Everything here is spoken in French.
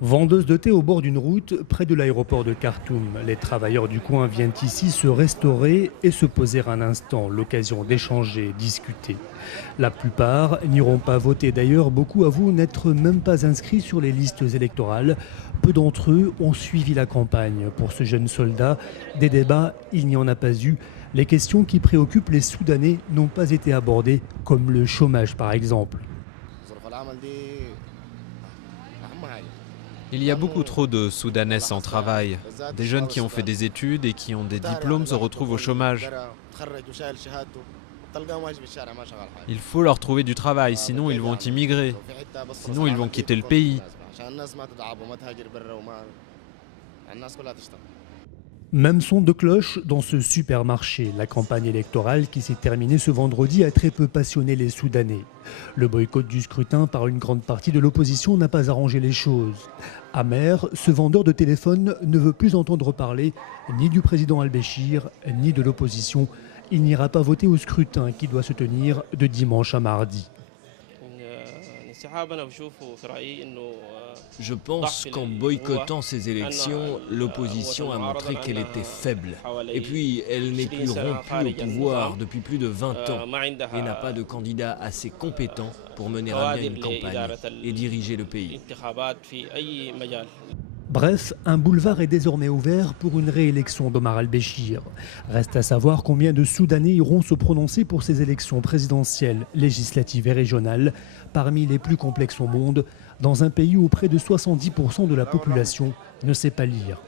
Vendeuse de thé au bord d'une route, près de l'aéroport de Khartoum. Les travailleurs du coin viennent ici se restaurer et se poser un instant, l'occasion d'échanger, discuter. La plupart n'iront pas voter. D'ailleurs, beaucoup avouent n'être même pas inscrits sur les listes électorales. Peu d'entre eux ont suivi la campagne. Pour ce jeune soldat, des débats, il n'y en a pas eu. Les questions qui préoccupent les Soudanais n'ont pas été abordées, comme le chômage par exemple. Il y a beaucoup trop de Soudanais sans travail. Des jeunes qui ont fait des études et qui ont des diplômes se retrouvent au chômage. Il faut leur trouver du travail, sinon ils vont immigrer, sinon ils vont quitter le pays. Même son de cloche dans ce supermarché. La campagne électorale qui s'est terminée ce vendredi a très peu passionné les Soudanais. Le boycott du scrutin par une grande partie de l'opposition n'a pas arrangé les choses. Amer, ce vendeur de téléphone ne veut plus entendre parler ni du président Al-Béchir, ni de l'opposition. Il n'ira pas voter au scrutin qui doit se tenir de dimanche à mardi. Je pense qu'en boycottant ces élections, l'opposition a montré qu'elle était faible. Et puis, elle n'est plus rompue au pouvoir depuis plus de 20 ans et n'a pas de candidat assez compétent pour mener à bien une campagne et diriger le pays. Bref, un boulevard est désormais ouvert pour une réélection d'Omar Al-Béchir. Reste à savoir combien de Soudanais iront se prononcer pour ces élections présidentielles, législatives et régionales, parmi les plus complexes au monde, dans un pays où près de 70% de la population ne sait pas lire.